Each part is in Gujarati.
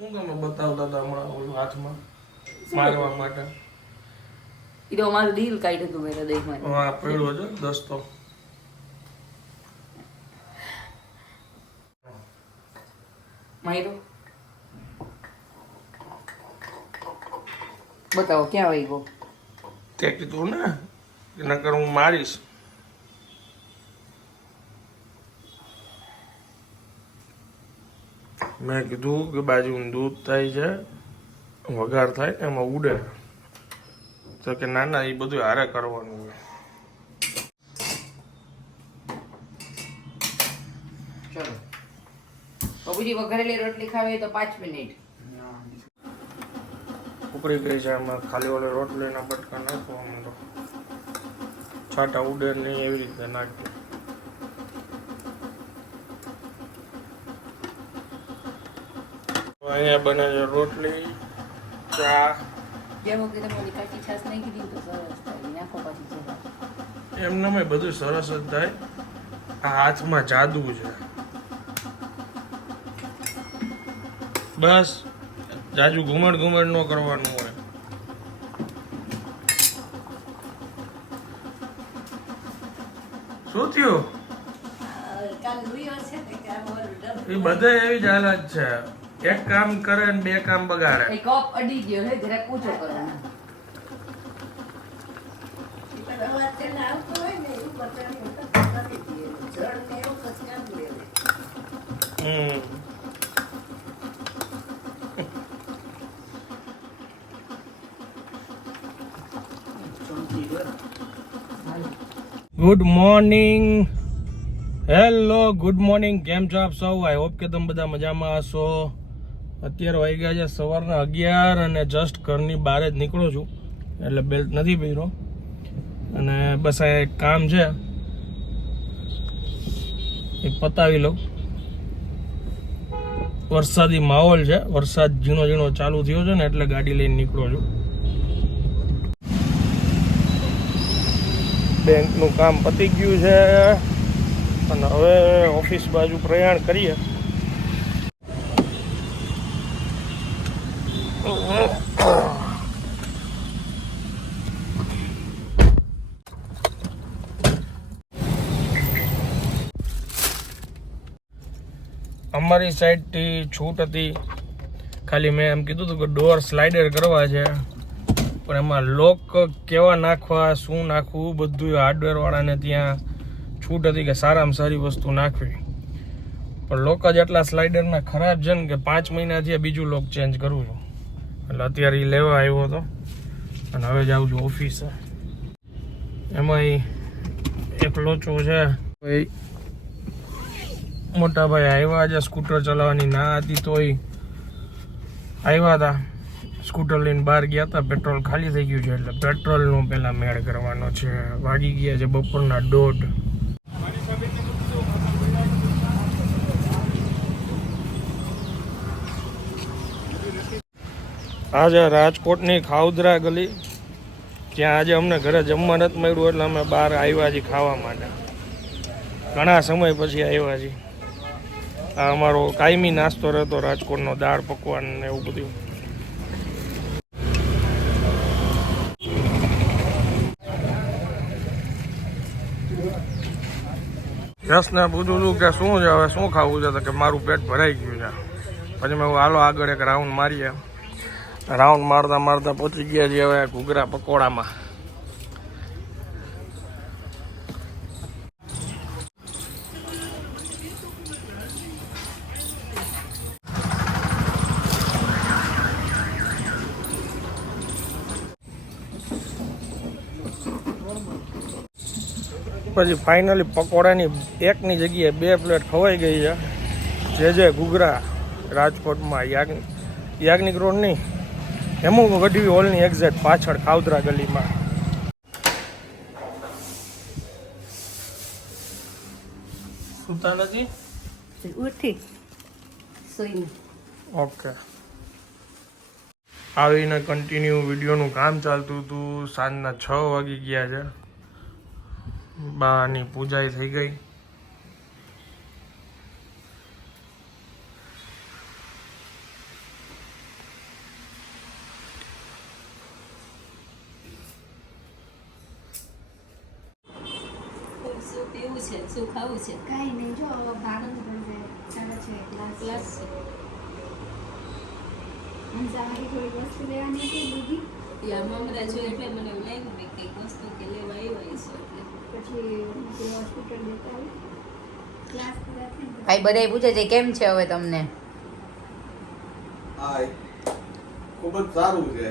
શું તમે બતાવતા હતા હમણાં ઓલું હાથમાં મારવા માટે? એ તો અમારું દિલ કાઢ્યું હતું મેં દેખમાં હા પેલો જો દસ્તો માર્યો બતાવો ક્યાં વહી ગયો? તે કીધું ને એના નકર હું મારીશ. મેં કીધું કે બાજુ દૂધ થાય છે વઘાર થાય ને એમાં ઉડે. તો કે ના ના એ બધું હારે કરવાનું હોય ચલો. બાબુજી વઘારેલી રોટલી ખાવી તો પાંચ મિનિટ. ઉપરી ગઈ છે એમાં ખાલી ઓલે રોટલીના બટકા નાખવા માંડો. છાટા ઉડે નહીં એવી રીતે નાખી. અહીંયા બને છે રોટલી ચા. એમને મેં બધું સરસ જ થાય. આ હાથમાં જાદુ છે. બસ જાજુ ઘુમડ ઘુમડ ન કરવાનું હોય. શું થયું? એ બધે એવી જ હાલત છે. એક કામ કરે ને બે કામ બગાડે. એ કપ અડી ગયો હે જરા પૂછો કરો good morning hello good morning કેમ છો આપ સૌ? આઈ હોપ કે તમે બધા મજામાં હશો. અત્યારે વાગ્યા છે સવારના અગિયાર અને જસ્ટ ઘરની બહાર જ નીકળો છું. એટલે બેલ્ટ નથી પહેર્યો. અને બસ આ એક કામ છે. એ પતાવી લઉં. વરસાદી માહોલ છે. વરસાદ ઝીણો ઝીણો ચાલુ થયો છે ને એટલે ગાડી લઈને નીકળો છું. બેંકનું કામ પતી ગયું છે. અને હવે ઓફિસ બાજુ પ્રયાણ કરીએ. અમારી સાઈડથી છૂટ હતી. ખાલી મેં એમ કીધું હતું કે ડોર સ્લાઇડર કરવા છે. પણ એમાં લોક કેવા નાખવા, શું નાખવું બધું હાર્ડવેરવાળાને ત્યાં છૂટ હતી કે સારામાં સારી વસ્તુ નાખવી. પણ લોક જ એટલા સ્લાઇડરના ખરાબ છે ને કે પાંચ મહિનાથી બીજું લોક ચેન્જ કરું છું. એટલે અત્યારે એ લેવા આવ્યો હતો. અને હવે જાઉં છું ઓફિસે. એમાં એક લોચો છે. ભાઈ મોટા ભાઈ આવ્યા છે સ્કૂટર ચલાવવાની, ના હતી તોય આવ્યા હતા. સ્કૂટર લઈને બહાર ગયા હતા, પેટ્રોલ ખાલી થઈ ગયું છે એટલે પેટ્રોલનો પહેલાં મેળ કરવાનો છે. વાગી ગયા છે બપોરના દોઢ. આજે રાજકોટની ખાઉદરા ગલી, ત્યાં આજે અમને ઘરે જમવા નથી મળ્યું એટલે અમે બહાર આવ્યા છીએ ખાવા માટે. ઘણા સમય પછી આવ્યા છીએ. આ અમારો કાયમી નાસ્તો રહેતો રાજકોટનો દાળ પકવાન ને એવું બધું. યશને પૂછું કે શું છે, હવે શું ખાવું છે? તો કે મારું પેટ ભરાઈ ગયું છે. પછી મેં હાલો, આગળ એક રાઉન્ડ મારીએ. રાઉન્ડ મારતા મારતા પહોંચી ગયા છીએ હવે ઘૂઘરા પકોડામાં. પછી ફાઇનલી પકોડાની એકની જગ્યાએ બે પ્લેટ ખવાઈ ગઈ છે. જે જે ઘૂઘરા રાજકોટમાં યાજ્ઞ યાજ્ઞિક રોડ નહીં હેમુ ગઢવી હોલની એક્ઝેક્ટ પાછળ ખાવદરા ગલીમાં. સુતા નથી ઉઠી. સોઈને. ઓકે આવીને કન્ટિન્યુ વિડીયોનું કામ ચાલતું હતું. સાંજના છ વાગી ગયા છે. બાની પૂજાઈ થઈ ગઈ પીવું છે શું ખાવું છે કાંઈ નહીં જો ભાડું પડશે ચાલે છે ક્લાસ ક્લાસ છે હંસાહારી થોડી વસ્તુ લેવાની હતી બીજી મમરા જોઈ એટલે મને એવું લાગ્યું કે કંઈક વસ્તુ કે લેવા આવ્યા હશો એટલે. પછી હોસ્પિટલ જતા આવી ક્લાસ પૂરા થઈને ભાઈ બધા પૂછે છે કેમ છે હવે તમને? હા ખૂબ જ સારું છે.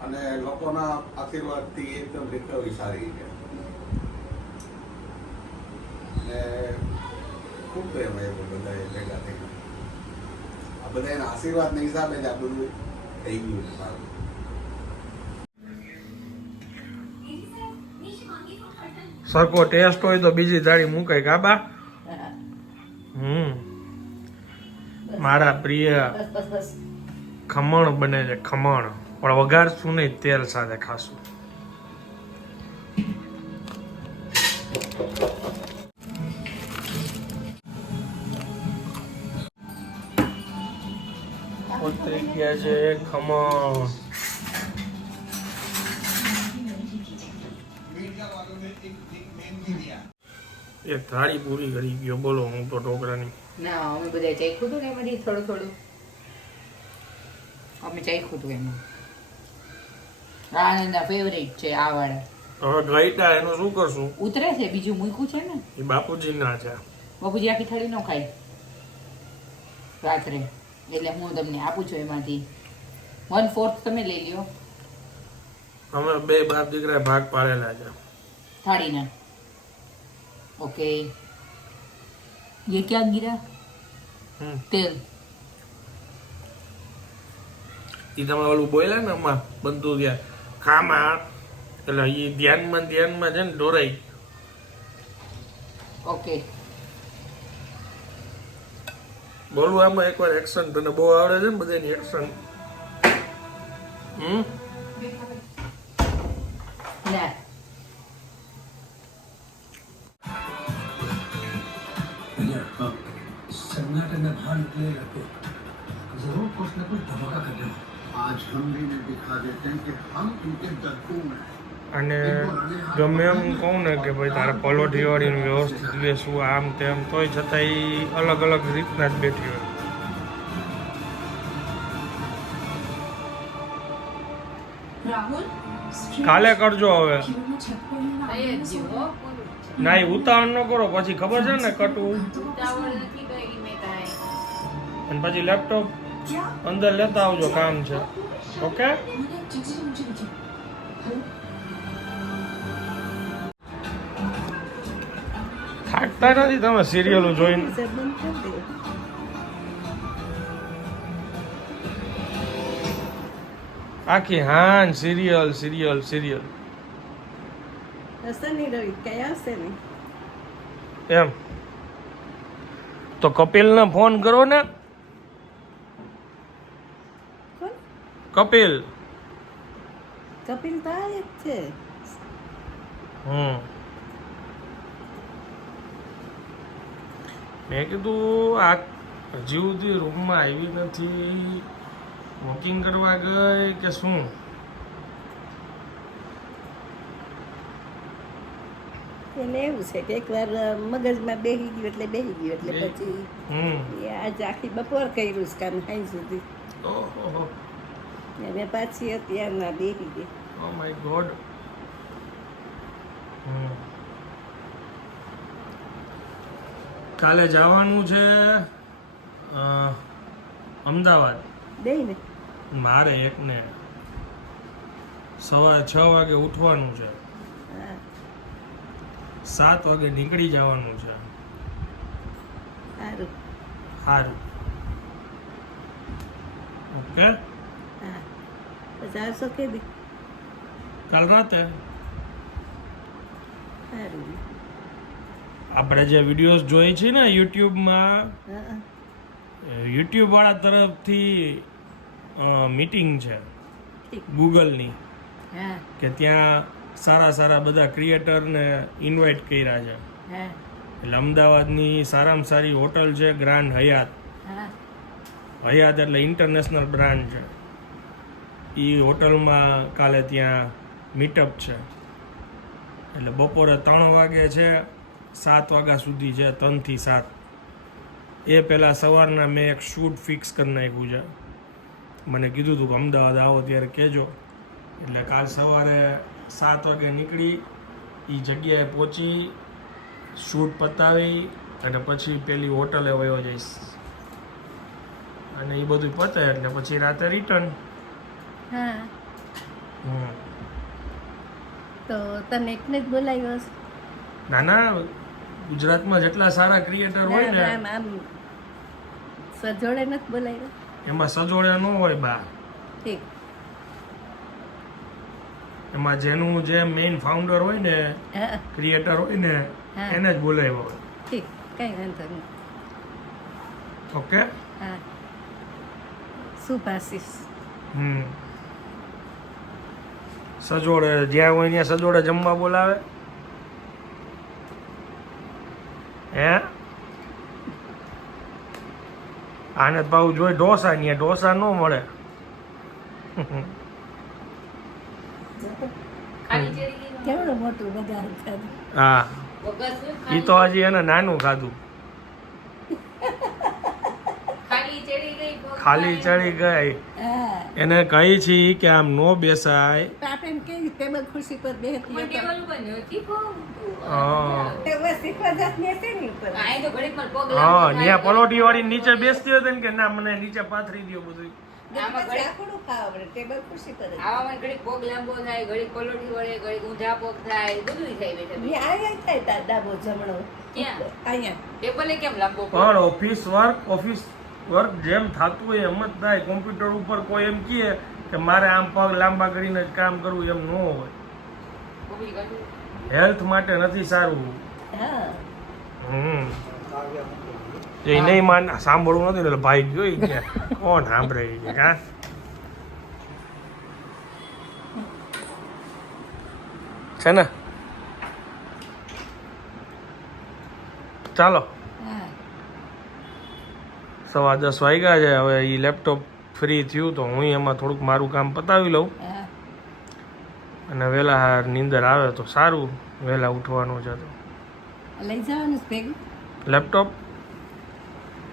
અને લોકોના આશીર્વાદથી એકદમ રિકવરી સારી છે. અને ખૂબ પ્રેમ આવ્યો બધા ભેગા થઈને. આ બધા એના આશીર્વાદના હિસાબે જ આ બધું થઈ ગયું છે સારું. સરખો ટેસ્ટ હોય તો બીજી થાળી મૂકાય ગાબા હમ. મારા પ્રિય ખમણ બને છે, ખમણ. પણ વઘારશું નહીં, તેલ સાથે ખાશું. ગયા છે ખમણ. એક થાળી પૂરી કરી ગયો. બોલો હું તો ઢોકળાની. ના અમે બધા ચાખ્યું હતું ને એમાંથી થોડું થોડું? અમે ચાખ્યું હતું એમાં. આનંદના ફેવરેટ છે આ વાળા. હવે ગઈટા એનું શું કરશું? ઉતરે છે બીજું મૂક્યું છે ને? એ બાપુજી ના છે. બાપુજી આખી થાળી ન ખાય. રાત્રે. એટલે હું તમને આપું છું એમાંથી. વન ફોર્થ તમે લઈ લ્યો. અમે બે બાપ દીકરા ભાગ પાડેલા છે. થાળીના. ઓકે ये क्या गिरा હમ तेल ઈ તમે ઓલું બોલ્યા ને આમાં બનતું ત્યાં ખામાં એટલે એ ધ્યાનમાં ને ધ્યાનમાં છે ને ડોરાઈ ઓકે બોલું આમાં એકવાર એક્શન તને બહુ આવડે છે ને બધાની એક્શન હમ ના सन्नाटे में बाहर निकलेगा तो जरूर कुछ न कुछ धमाका कर देगा आज हम भी इन्हें दिखा देते हैं कि हम इनके दरकू में हैं અને ગમે એમ હું કહું ને કે ભાઈ તારે પલોઠી વાળીને વ્યવસ્થિત બેસવું આમ તેમ તોય છતાં ઈ અલગ અલગ રીતના જ બેઠી હોય રાહુલ કાલે કરજો હવે થઈ જ જીવો ના એ ઉતાવળ ન કરો પછી ખબર છે ને કટવું અને પછી લેપટોપ અંદર લેતા આવજો કામ છે. ઓકે થાકતા નથી તમે સિરિયલો જોઈને. આખી હાન સિરિયલ સિરિયલ સિરિયલ શનિ રવિ કયા આવશે એમ. તો કપિલને ફોન કરો ને. કપિલ. કપિલ તો છે. હમ. મેં કીધું આ હજી સુધી રૂમમાં આવી નથી. વોકિંગ કરવા ગઈ કે શું? એને એવું છે કે એકવાર મગજમાં બેસી ગયું એટલે બેસી ગયું એટલે પછી હમ. એ આજે આખી બપોર કર્યું છે કામ ખાઈ સુધી. ઓહો અને પાછી અત્યારના બેસી ગઈ. Oh my god. કાલે જવાનું છે અમદાવાદ. દઈ ને મારે એકને સવારે છ વાગે ઉઠવાનું છે. સાત વાગે નીકળી જવાનું છે. સારું સારું ઓકે? આવશો કે કાલ રાતે? આપણે જે વિડીયોઝ જોઈ છે ને યુટ્યુબમાં માં યુટ્યુબ વાળા તરફથી મીટિંગ છે. ગૂગલની કે ત્યાં સારા સારા બધા ક્રિએટરને ઇન્વાઇટ કર્યા છે. એટલે અમદાવાદની સારામાં સારી હોટલ છે ગ્રાન્ડ હયાત હયાત એટલે ઇન્ટરનેશનલ બ્રાન્ડ છે. એ હોટલમાં કાલે ત્યાં મીટઅપ છે. એટલે બપોરે ત્રણ વાગે છે સાત વાગ્યા સુધી છે ત્રણથી સાત. એ પહેલાં સવારના મેં એક શૂટ ફિક્સ કરી નાખ્યું છે. મને કીધું હતું કે અમદાવાદ આવો ત્યારે કહેજો. એટલે કાલ સવારે સાત વાગે નીકળી એ જગ્યાએ પહોંચી શૂટ પતાવી અને પછી પેલી હોટલે વયો જઈશ. અને એ બધું પતે એટલે પછી રાતે રિટર્ન હા. તો તને એકને જ બોલાવ્યો? ના ના ગુજરાતમાં જેટલા સારા ક્રિએટર હોય ને આમ સજોડે નથી બોલાવ્યો. એમાં સજોડે ન હોય બા. ઠીક. એમાં જેનું જે મેઇન ફાઉન્ડર હોય ને ક્રિએટર હોય ને એને જ બોલાવ્યો હોય. ઠીક કઈ વાંધો નહીં. ઓકે? હા. હમ. સજોડે જ્યાં હોય ત્યાં સજોડે જમવા બોલાવે. હે? આને ભાવ જોઈ ઢોસા ને ઢોસા ન મળે. કેવડું મોટું બજાર હા. એ તો હજી એને નાનું ખાધું. ખાલી ચડી ગઈ એને કહી છી કે આમ નો બેસાય. ખુરશી પર. હા. ત્યાં પલોઠી વાળી નીચે બેસતી હતી ને કે ના મને નીચે પાથરી દો બધું પણ ઓફિસ વર્ક ઓફિસ વર્ક જેમ થતું હોય એમ જ થાય. કોમ્પ્યુટર ઉપર કોઈ એમ કહે કે મારે આમ પગ લાંબા કરીને જ કામ કરવું એમ ન હોય. હેલ્થ માટે નથી સારું. હા. હમ. એ નહીં માન સાંભળવું નથી એટલે ભાઈ જોઈ કે કોણ સાંભળે છે હા? છે ને? ચાલો. સવા દસ વાગ્યા છે હવે એ લેપટોપ ફ્રી થયું તો હું એમાં થોડુંક મારું કામ પતાવી લઉં. અને વહેલા નીંદર આવે તો સારું વહેલા ઉઠવાનું છે તો. લેપટોપ?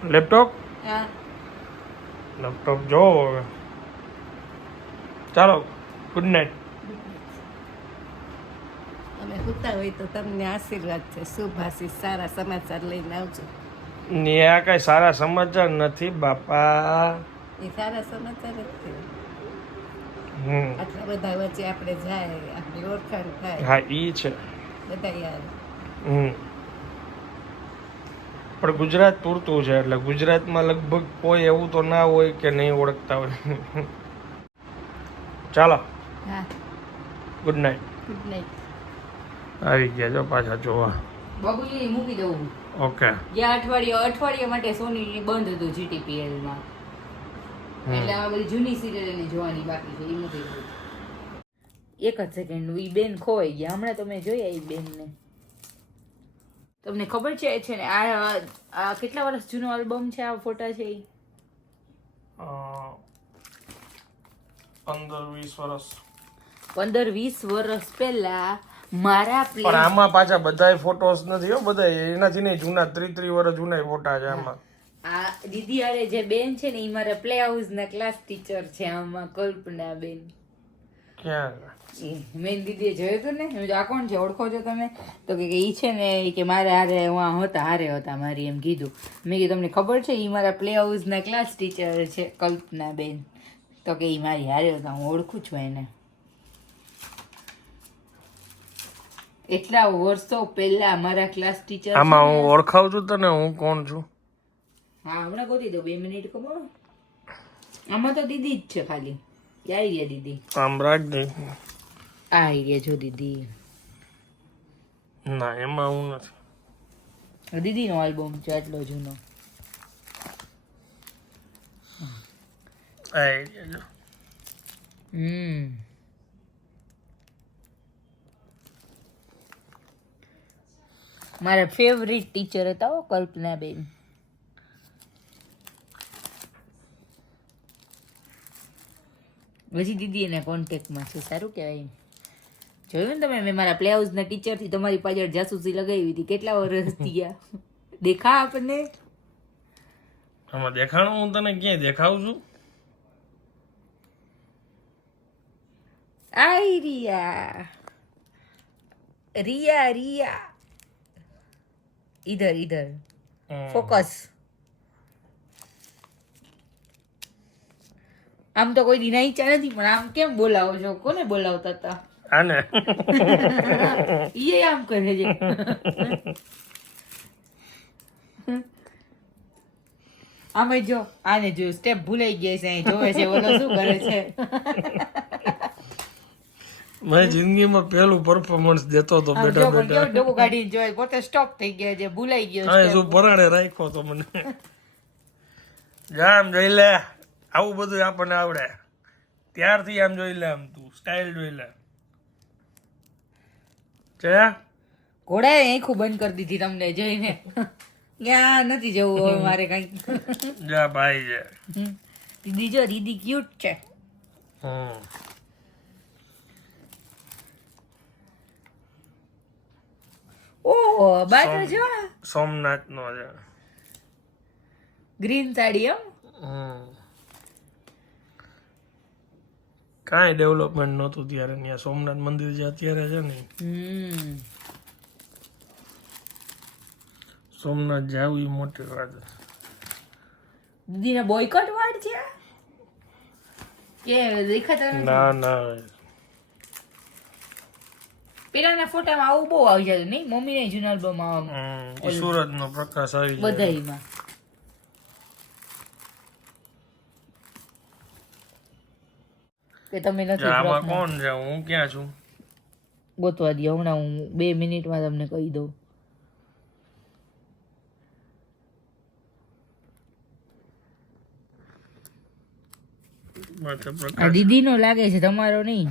લેપટોપ? લેપટોપ જોવો હવે ચાલો ગુડ નાઇટ અમે સુતા હોય તો તમને આશીર્વાદ છે. શુભાશીષ સારા સમાચાર લઈને આવજો. ને આ કઈ સારા સમાચાર નથી બાપા. એ સારા સમાચાર જ છે. હમ. આટલા બધા વચ્ચે આપણે જાય આપણી ઓળખાણ થાય. હા ઈ છે. બધા યાર. હમ. પણ ગુજરાત પૂરતું છે એટલે ગુજરાતમાં લગભગ કોઈ એવું તો ના હોય કે નહીં ઓળખતા હોય. ચાલો. ગુડ નાઇટ ગુડ નાઇટ આવી ગયા જો પાછા જોવા. બાબુજી મૂકી દઉં ઓકે. ગયા અઠવાડિયે અઠવાડિયા માટે સોની બંધ હતું જીટીપીએલમાં. એટલે આ બધી જૂની સિરિયલ એને જોવાની બાકી છે એ મૂકી દઉં. એક જ સેકન્ડ ઈ બેન ખોવાઈ ગયા. હમણાં તમે જોયા બેન બેનને. તમને ખબર છે છે ને આ આ કેટલા વર્ષ જૂનો આલ્બમ છે આ ફોટા છે પંદર વીસ વર્ષ. પંદર વીસ વર્ષ પહેલા મારા પણ આમાં પાછા બધાય ફોટોસ નથી હો બધા એનાથી નહીં જૂના ત્રી ત્રી વર્ષ જૂના ફોટા છે આમાં. આ દીદી આરે જે બેન છે ને એ મારા પ્લે હાઉસ ના ક્લાસ ટીચર છે આમાં કલ્પના બેન મેં દીદીએ જોયું હતું ને? આ કોણ છે? ઓળખો છો તમે? તો કે ઈ છે ને કે મારે હારે હું હતા હારે હતા મારી એમ કીધું. મેં કીધું તમને ખબર છે ઈ મારા પ્લે હાઉસના ક્લાસ ટીચર છે કલ્પના બેન તો કે ઈ મારી હારે હતા હું ઓળખું છું એને. એટલા વર્ષો પહેલા મારા ક્લાસ ટીચર આમાં હું ઓળખાવ છું તને હું કોણ છું? હા હમણાં ગોતી દો બે મિનિટ ખબર આમાં તો દીદી જ છે ખાલી. આવી ગયા દીદી? આમ રાખજે આ આવી ગયા જો દીદી. ના એમાં હું નથી. દીદીનો આલ્બમ છે આટલો જૂનો. આ area જો. હમ. મારા ફેવરિટ ટીચર હતા હો કલ્પનાબેન. પછી દીદી એના કોન્ટેક્ટમાં છે. સારું કહેવાય જોયું ને તમે મેં મારા પ્લે હાઉસના ટીચરથી તમારી પાછળ જાસૂસી લગાવી હતી. કેટલા વર્ષ ગયા દેખા આપણને? આમાં દેખાણું હું તને ક્યાંય દેખાવું છું? આઈ રિયા. રિયા રિયા. ઇધર ઇધર ફોકસ આમ તો કોઈ દિના ઈચ્છા નથી પણ આમ કેમ બોલાવો છો? કોને બોલાવતા હતા? આને? ઈએ આમ કરે છે. આમે જો આને જો સ્ટેપ ભૂલાઈ ગયા છે અહીં જોવે છે ઓલો શું કરે છે? મેં જિંદગીમાં પહેલું પરફોર્મન્સ દેતો હતો બેટા બેટા. ડોકું કાઢીને જોય પોતે સ્ટોપ થઈ ગયા છે ભૂલાઈ ગયો હા શું પરાણે રાખ્યો તો મને? જામ જઈ લે. આવું બધું આપણને આવડે. ત્યારથી આમ જોઈ લે આમ તું સ્ટાઇલ જોઈ લે. છે ઘોડાએ આંખું બંધ કરી દીધી તમને જોઈને. ત્યાં નથી જવું હવે મારે કઈ જા ભાઈ છે. દીદી જો દીદી ક્યુટ છે. હમ. ઓહ બાજુ જો સોમનાથ નો છે. ગ્રીન સાડી એમ હમ. કાંઈ ડેવલપમેન્ટ નહોતું ત્યારે ત્યાં સોમનાથ મંદિર જે અત્યારે છે ને સોમનાથ જાવું એ મોટી વાત દીદીને બોયકોટ વાળ છે? કે દેખાતા ના ના. પેલાના ફોટામાં આવું બહુ આવી જતું નહીં? મમ્મીને જૂના આલ્બમ ઈ સુરતનો પ્રકાશ આવી જાય. કે તમે નથી આમાં કોણ છે? હું ક્યાં છું? ગોતવા દો હમણાં હું બે મિનિટમાં તમને કહી દઉં. આ દીદીનો લાગે છે તમારો નહીં.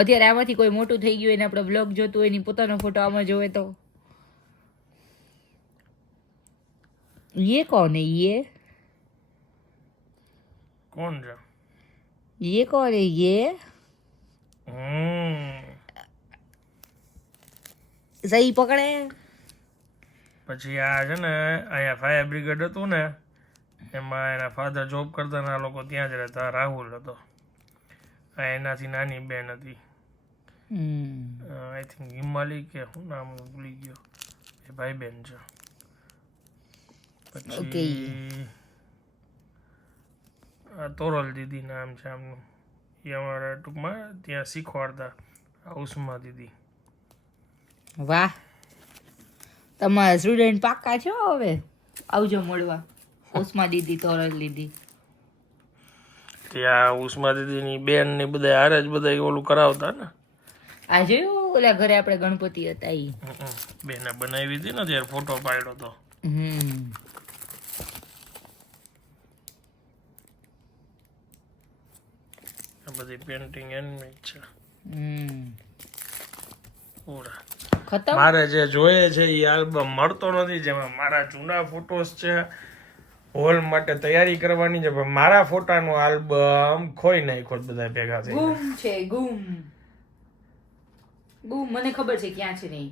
અત્યારે આમાંથી કોઈ મોટું થઈ ગયું હોય ને આપણે બ્લોગ જોતું હોય ને પોતાનો ફોટો આમાં જોવે તો. ये कौन है ये કોણ છે ये कौन है ये હમ सही पकड़े પછી આ છે ને અહીંયા ફાયર બ્રિગેડ હતું ને એમાં એના ફાધર જોબ કરતા ને આ લોકો ત્યાં જ રહેતા રાહુલ હતો આ એનાથી નાની બેન હતી हम्म આઈ થિંક હિમાલી કે શું નામ હું ભૂલી ગયો એ ભાઈ બેન છે પછી આ તોરલ દીદી નામ છે આમનું. એ અમારા ટૂંકમાં ત્યાં શીખવાડતા હાઉસમાં દીદી. વાહ. તમારા સ્ટુડન્ટ પાક્કા છો હવે? આવજો મળવા. હાઉસમાં દીદી તોરલ દીદી. ત્યાં ઉષ્મા દીદીની બેન ને બધા હારે જ બધા ઓલું કરાવતા ને. આ જોયું? ઓલા ઘરે આપણે ગણપતિ હતા એ બેને બનાવી હતી ને ત્યારે ફોટો પાડ્યો તો. હમ આ બધી પેન્ટિંગ એની છે. ખતમ? મારે જે જોઈએ છે એ આલ્બમ મળતો નથી જેમાં મારા જૂના ફોટોસ છે હોલ માટે તૈયારી કરવાની છે પણ મારા ફોટાનો આલ્બમ ખોઈ નાખ્યો બધા ભેગા થઈ ગુમ છે ગુમ. ગુમ મને ખબર છે ક્યાં છે નહીં.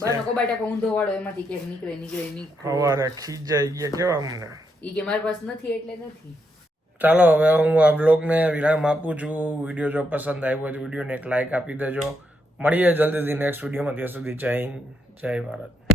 બાનો કબાટા ઊંધો વાળો એમાંથી કે નીકળે નીકળે નીકળે. સવારે ખીજાઈ ગયા કેવા અમને ઈ કે મારી પાસે નથી એટલે નથી. ચાલો હવે હું આ બ્લોગને વિરામ આપું છું. વીડિયો જો પસંદ આવ્યો હોય તો વિડીયોને એક લાઈક આપી દેજો. મળીએ જલ્દીથી નેક્સ્ટ વિડીયોમાં ત્યાં સુધી જય હિન્દ જય ભારત.